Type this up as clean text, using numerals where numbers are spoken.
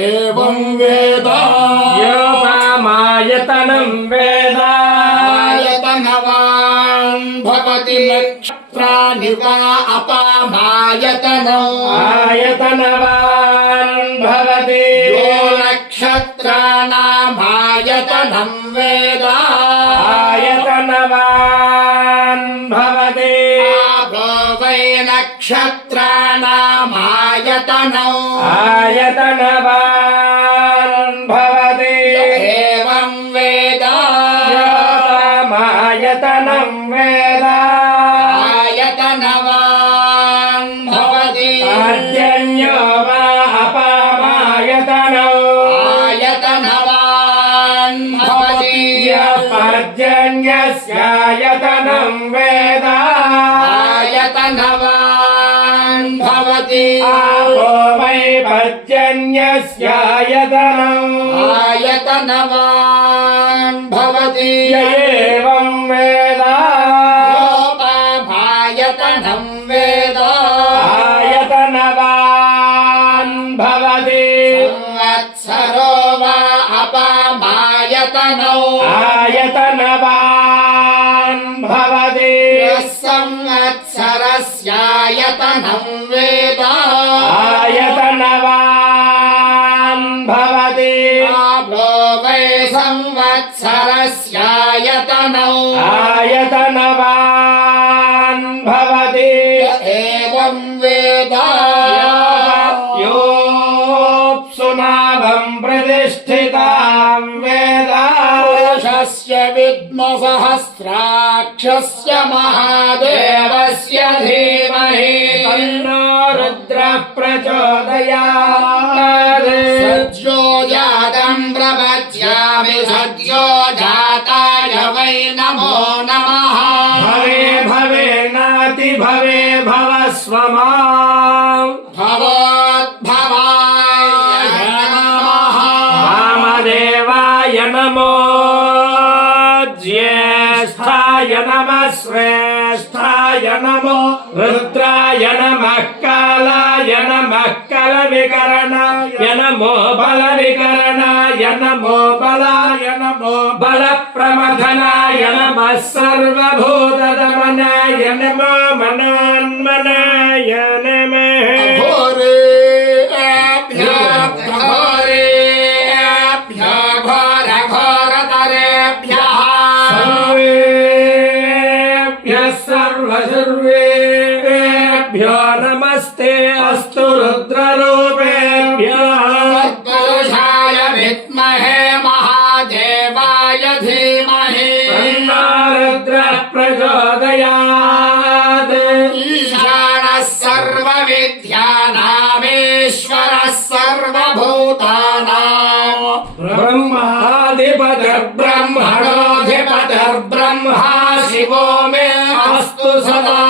एवं वेद योपामायतनं वेद आयतनवान् भवति नक्षत्राणि वा अपामायतनम् आयतनवान् भवति यो नक्षत्राणामायतनं वेद आयतनवान् भवति आपो वै नक्षत्राणामायतनम् आयतनवान् भवति एवं वेद योपामायतनं वेद आयतनवान् भवति पर्जन्यो वा अपामायतनौ आयतनवान् भवति पर्जन्यस्यायतनं वेद आयतनवान् भवति आपो वै पर्जन्यस्यायतनम् आयतनवान् भवति य एवं वेद योपामायतनं वेद आयतनवान् भवति संवत्सरो वा अपामायतनौ आयतनवान् भवति संवत्सरस्यायतनं वेद आयतनवान् भवति आपो वै संवत्सरस्यायतनौ आयतनवान् भवति एवं वेद योऽप्सुनाभं प्रतिष्ठितां वेद पुरुषस्य विद्मसहस्राक्षस्य महादेवस्य धीमहि तन्नो रुद्रः प्रचोदयात् सज्जो जातं प्रपद्यामि सज्जो जाताय वै नमो नमः भवे भवे नाति भवे भवस्व माम् भवोद्भवाय नमः वामदेवाय नमो ज्येष्ठाय नमः श्रेष्ठाय नमो रुद्राय नमः कालाय नमः कलविकरणाय नमो बलविकरणाय नमो बलाय नमो बलप्रमथनाय नमः सर्वभूतदमनाय नमो मनोन्मनाय नमः घोरेभ्यो घोरघोरतरेभ्यः सर्वेभ्यः सर्वसर्वेभ्यो नमस्ते अस्तु रुद्ररूपेभ्यः तत्पुरुषाय विद्महे महादेवाय धीमहि तन्नो रुद्रः प्रचोदयात् ईशानः सर्वविद्यानामीश्वरः सर्वभूतानां ब्रह्माधिपतिर्ब्रह्मणोऽधिपतिर्ब्रह्मा शिवो मे अस्तु सदा